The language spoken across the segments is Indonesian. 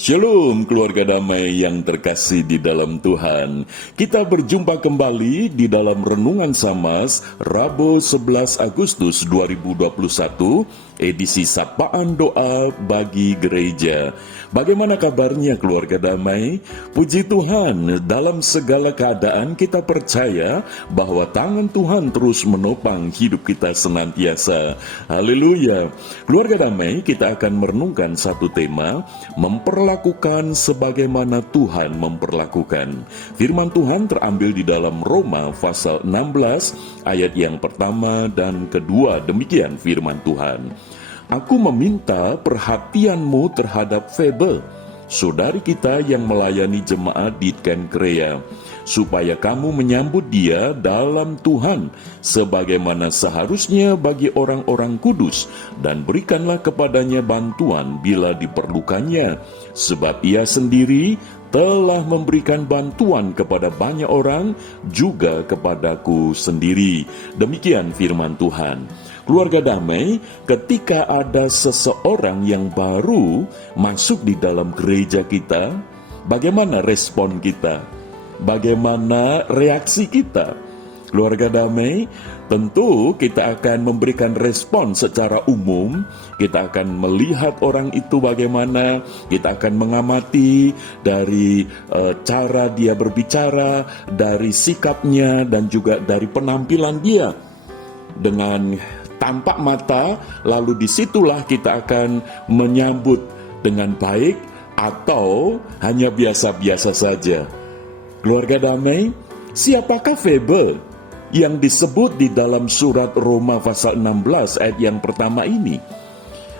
Shalom keluarga damai yang terkasih di dalam Tuhan. Kita berjumpa kembali di dalam Renungan Samas Rabu 11 Agustus 2021, edisi Sapaan Doa bagi Gereja. Bagaimana kabarnya keluarga damai? Puji Tuhan, dalam segala keadaan kita percaya bahwa tangan Tuhan terus menopang hidup kita senantiasa. Haleluya. Keluarga damai, kita akan merenungkan satu tema, memperlakukan sebagaimana Tuhan memperlakukan. Firman Tuhan terambil di dalam Roma pasal 16 ayat yang pertama dan kedua. Demikian firman Tuhan. Aku meminta perhatianmu terhadap Febe, saudari kita yang melayani jemaat di Kenkrea, supaya kamu menyambut dia dalam Tuhan, sebagaimana seharusnya bagi orang-orang kudus, dan berikanlah kepadanya bantuan bila diperlukannya, sebab ia sendiri telah memberikan bantuan kepada banyak orang, juga kepadaku sendiri. Demikian firman Tuhan. Keluarga damai, ketika ada seseorang yang baru masuk di dalam gereja kita, bagaimana respon kita? Bagaimana reaksi kita? Keluarga damai, tentu kita akan memberikan respon secara umum. Kita akan melihat orang itu bagaimana, kita akan mengamati dari cara dia berbicara, dari sikapnya, dan juga dari penampilan dia. Dengan tampak mata, lalu disitulah kita akan menyambut dengan baik atau hanya biasa-biasa saja. Keluarga damai, siapakah Febe yang disebut di dalam surat Roma pasal 16 ayat yang pertama ini?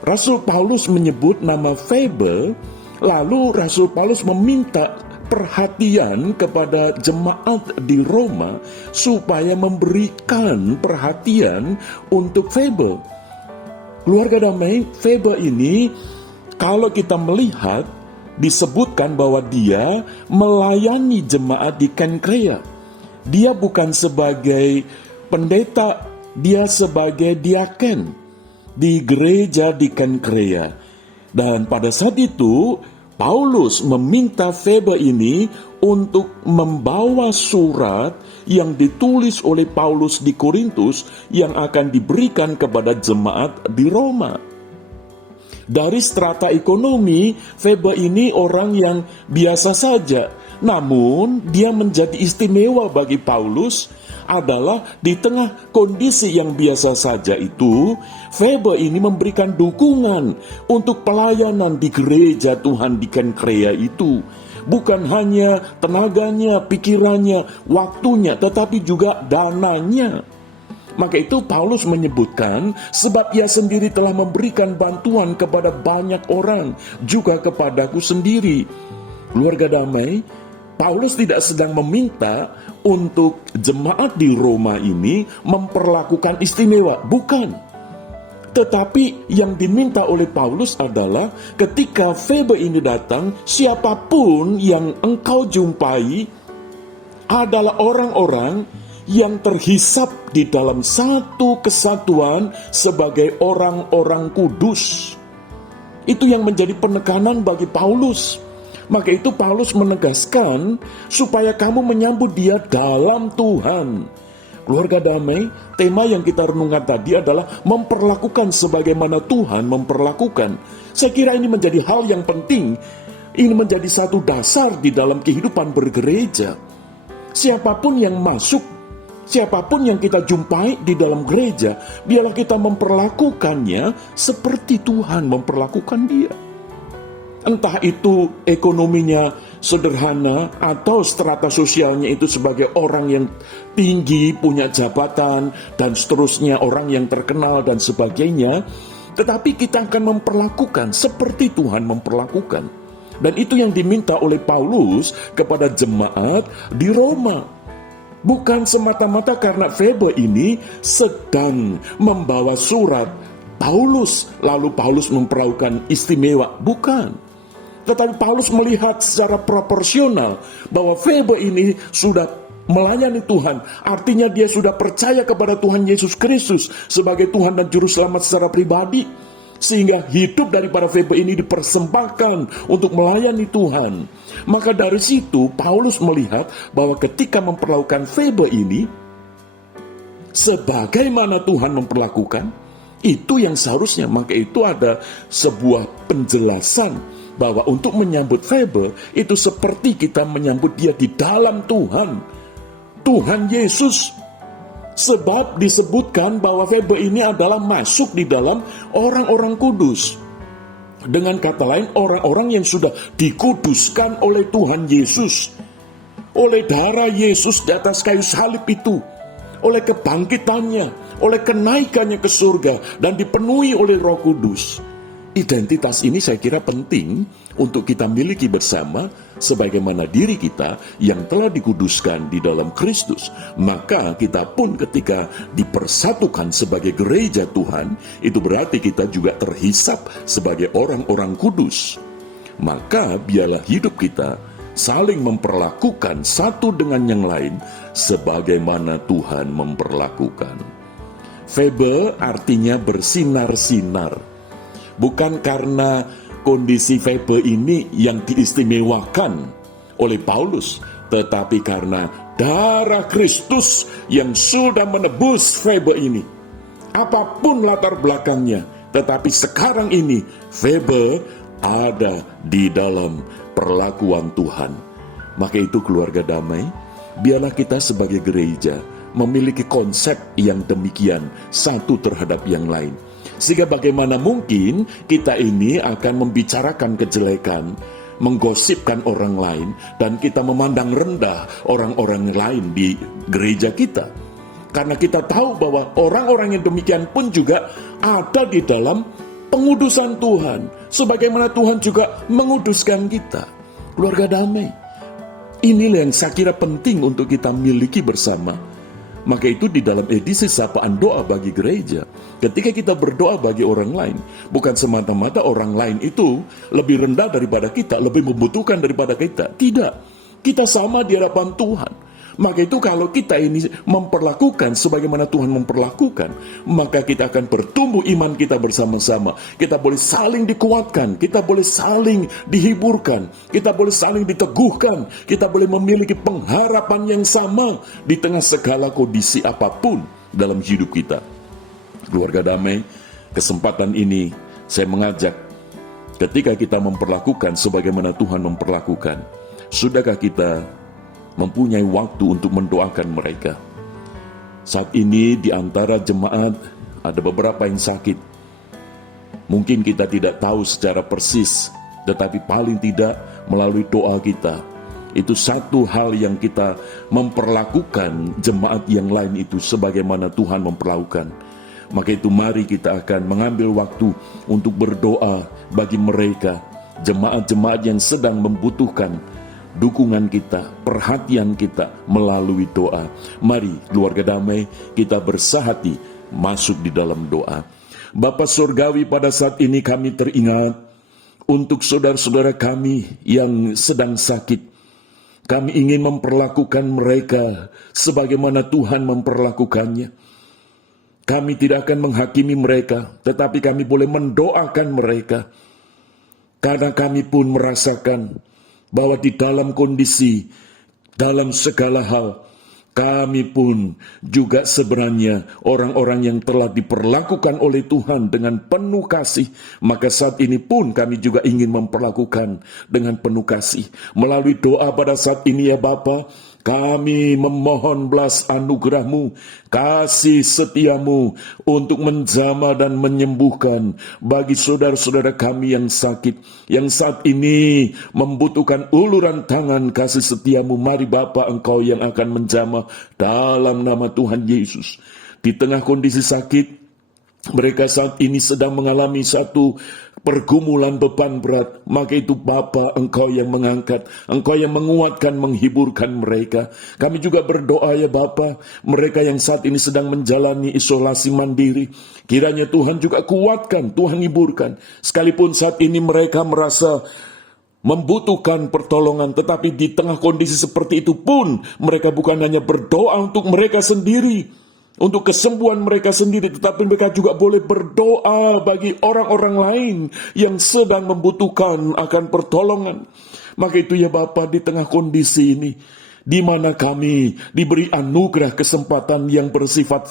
Rasul Paulus menyebut nama Febe, lalu Rasul Paulus meminta perhatian kepada jemaat di Roma supaya memberikan perhatian untuk Febe. Keluarga damai, Febe ini kalau kita melihat disebutkan bahwa dia melayani jemaat di Kenkrea. Dia bukan sebagai pendeta, dia sebagai diaken di gereja di Kenkrea. Dan pada saat itu Paulus meminta Febe ini untuk membawa surat yang ditulis oleh Paulus di Korintus yang akan diberikan kepada jemaat di Roma. Dari strata ekonomi, Febe ini orang yang biasa saja, namun dia menjadi istimewa bagi Paulus adalah di tengah kondisi yang biasa saja itu, Febe ini memberikan dukungan untuk pelayanan di gereja Tuhan di Kenkrea itu. Bukan hanya tenaganya, pikirannya, waktunya, tetapi juga dananya. Maka itu Paulus menyebutkan, sebab ia sendiri telah memberikan bantuan kepada banyak orang, juga kepadaku sendiri. Keluarga damai, Paulus tidak sedang meminta untuk jemaat di Roma ini memperlakukan istimewa, bukan. Tetapi yang diminta oleh Paulus adalah ketika Febe ini datang, siapapun yang engkau jumpai adalah orang-orang yang terhisap di dalam satu kesatuan sebagai orang-orang kudus. Itu yang menjadi penekanan bagi Paulus. Maka itu Paulus menegaskan supaya kamu menyambut dia dalam Tuhan. Keluarga damai, tema yang kita renungkan tadi adalah memperlakukan sebagaimana Tuhan memperlakukan. Saya kira ini menjadi hal yang penting. Ini menjadi satu dasar di dalam kehidupan bergereja. Siapapun yang masuk, siapapun yang kita jumpai di dalam gereja, biarlah kita memperlakukannya seperti Tuhan memperlakukan dia. Entah itu ekonominya sederhana atau strata sosialnya itu sebagai orang yang tinggi, punya jabatan, dan seterusnya, orang yang terkenal dan sebagainya. Tetapi kita akan memperlakukan seperti Tuhan memperlakukan. Dan itu yang diminta oleh Paulus kepada jemaat di Roma. Bukan semata-mata karena Febe ini sedang membawa surat Paulus, lalu Paulus memperlakukan istimewa. Bukan. Tetapi Paulus melihat secara proporsional bahwa Febe ini sudah melayani Tuhan. Artinya dia sudah percaya kepada Tuhan Yesus Kristus sebagai Tuhan dan Juru Selamat secara pribadi. Sehingga hidup daripada Febe ini dipersembahkan untuk melayani Tuhan. Maka dari situ Paulus melihat bahwa ketika memperlakukan Febe ini, sebagaimana Tuhan memperlakukan, itu yang seharusnya. Maka itu ada sebuah penjelasan bahwa untuk menyambut Febe itu seperti kita menyambut dia di dalam Tuhan. Tuhan Yesus. Sebab disebutkan bahwa Febe ini adalah masuk di dalam orang-orang kudus. Dengan kata lain, orang-orang yang sudah dikuduskan oleh Tuhan Yesus. Oleh darah Yesus di atas kayu salib itu. Oleh kebangkitannya, oleh kenaikannya ke surga, dan dipenuhi oleh Roh Kudus. Identitas ini saya kira penting untuk kita miliki bersama sebagaimana diri kita yang telah dikuduskan di dalam Kristus. Maka kita pun ketika dipersatukan sebagai gereja Tuhan, itu berarti kita juga terhisap sebagai orang-orang kudus. Maka biarlah hidup kita saling memperlakukan satu dengan yang lain sebagaimana Tuhan memperlakukan. Febe artinya bersinar-sinar. Bukan karena kondisi Febe ini yang diistimewakan oleh Paulus, tetapi karena darah Kristus yang sudah menebus Febe ini. Apapun latar belakangnya, tetapi sekarang ini Febe ada di dalam perlakuan Tuhan. Maka itu keluarga damai, biarlah kita sebagai gereja memiliki konsep yang demikian satu terhadap yang lain. Sehingga bagaimana mungkin kita ini akan membicarakan kejelekan, menggosipkan orang lain, dan kita memandang rendah orang-orang lain di gereja kita. Karena kita tahu bahwa orang-orang yang demikian pun juga ada di dalam pengudusan Tuhan. Sebagaimana Tuhan juga menguduskan kita. Keluarga damai. Inilah yang saya kira penting untuk kita miliki bersama. Maka itu di dalam edisi sapaan doa bagi gereja, ketika kita berdoa bagi orang lain, bukan semata-mata orang lain itu lebih rendah daripada kita, lebih membutuhkan daripada kita. Tidak, kita sama di hadapan Tuhan. Maka itu kalau kita ini memperlakukan sebagaimana Tuhan memperlakukan, maka kita akan bertumbuh iman kita bersama-sama. Kita boleh saling dikuatkan, kita boleh saling dihiburkan, kita boleh saling diteguhkan, kita boleh memiliki pengharapan yang sama di tengah segala kondisi apapun dalam hidup kita. Keluarga damai, kesempatan ini saya mengajak, ketika kita memperlakukan sebagaimana Tuhan memperlakukan, sudahkah kita mempunyai waktu untuk mendoakan mereka? Saat ini di antara jemaat ada beberapa yang sakit. Mungkin kita tidak tahu secara persis, tetapi paling tidak melalui doa kita, itu satu hal yang kita memperlakukan jemaat yang lain itu sebagaimana Tuhan memperlakukan. Maka itu mari kita akan mengambil waktu untuk berdoa bagi mereka, jemaat-jemaat yang sedang membutuhkan dukungan kita, perhatian kita melalui doa. Mari keluarga damai kita bersahati masuk di dalam doa. Bapa Surgawi, pada saat ini kami teringat untuk saudara-saudara kami yang sedang sakit. Kami ingin memperlakukan mereka sebagaimana Tuhan memperlakukannya. Kami tidak akan menghakimi mereka, tetapi kami boleh mendoakan mereka. Karena kami pun merasakan bahwa di dalam kondisi, dalam segala hal, kami pun juga sebenarnya orang-orang yang telah diperlakukan oleh Tuhan dengan penuh kasih. Maka saat ini pun kami juga ingin memperlakukan dengan penuh kasih. Melalui doa pada saat ini ya Bapa, kami memohon belas anugerah-Mu, kasih setia-Mu untuk menjamah dan menyembuhkan bagi saudara-saudara kami yang sakit, yang saat ini membutuhkan uluran tangan kasih setia-Mu. Mari Bapa, Engkau yang akan menjamah dalam nama Tuhan Yesus. Di tengah kondisi sakit, mereka saat ini sedang mengalami satu pergumulan beban berat. Maka itu Bapa, Engkau yang mengangkat, Engkau yang menguatkan, menghiburkan mereka. Kami juga berdoa ya Bapa, mereka yang saat ini sedang menjalani isolasi mandiri, kiranya Tuhan juga kuatkan, Tuhan hiburkan. Sekalipun saat ini mereka merasa membutuhkan pertolongan, tetapi di tengah kondisi seperti itu pun mereka bukan hanya berdoa untuk mereka sendiri, untuk kesembuhan mereka sendiri, tetapi mereka juga boleh berdoa bagi orang-orang lain yang sedang membutuhkan akan pertolongan. Maka itu ya Bapa, di tengah kondisi ini, di mana kami diberi anugerah kesempatan yang bersifat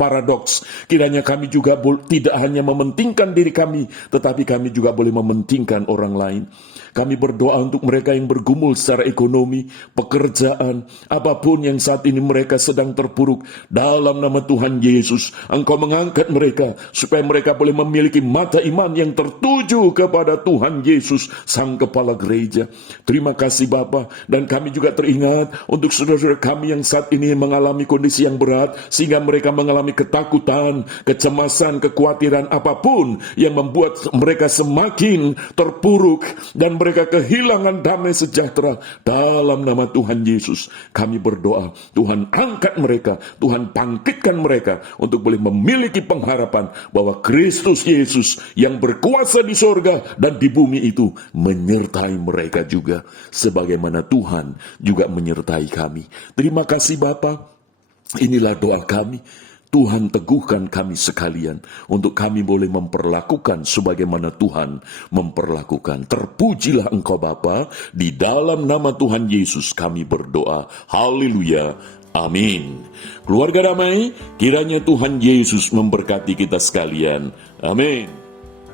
paradoks, kiranya kami juga tidak hanya mementingkan diri kami, tetapi kami juga boleh mementingkan orang lain. Kami berdoa untuk mereka yang bergumul secara ekonomi, pekerjaan, apapun yang saat ini mereka sedang terpuruk. Dalam nama Tuhan Yesus, Engkau mengangkat mereka, supaya mereka boleh memiliki mata iman yang tertuju kepada Tuhan Yesus, Sang Kepala Gereja. Terima kasih Bapa, dan kami juga teringat untuk saudara-saudara kami yang saat ini mengalami kondisi yang berat, sehingga mereka mengalami ketakutan, kecemasan, kekhawatiran apapun yang membuat mereka semakin terpuruk, dan mereka kehilangan damai sejahtera. Dalam nama Tuhan Yesus, kami berdoa, Tuhan angkat mereka, Tuhan bangkitkan mereka untuk boleh memiliki pengharapan bahwa Kristus Yesus yang berkuasa di sorga dan di bumi itu menyertai mereka juga, sebagaimana Tuhan juga menyertai kami. Terima kasih Bapa. Inilah doa kami. Tuhan teguhkan kami sekalian, untuk kami boleh memperlakukan sebagaimana Tuhan memperlakukan. Terpujilah Engkau Bapa, di dalam nama Tuhan Yesus kami berdoa. Haleluya. Amin. Keluarga damai, kiranya Tuhan Yesus memberkati kita sekalian. Amin.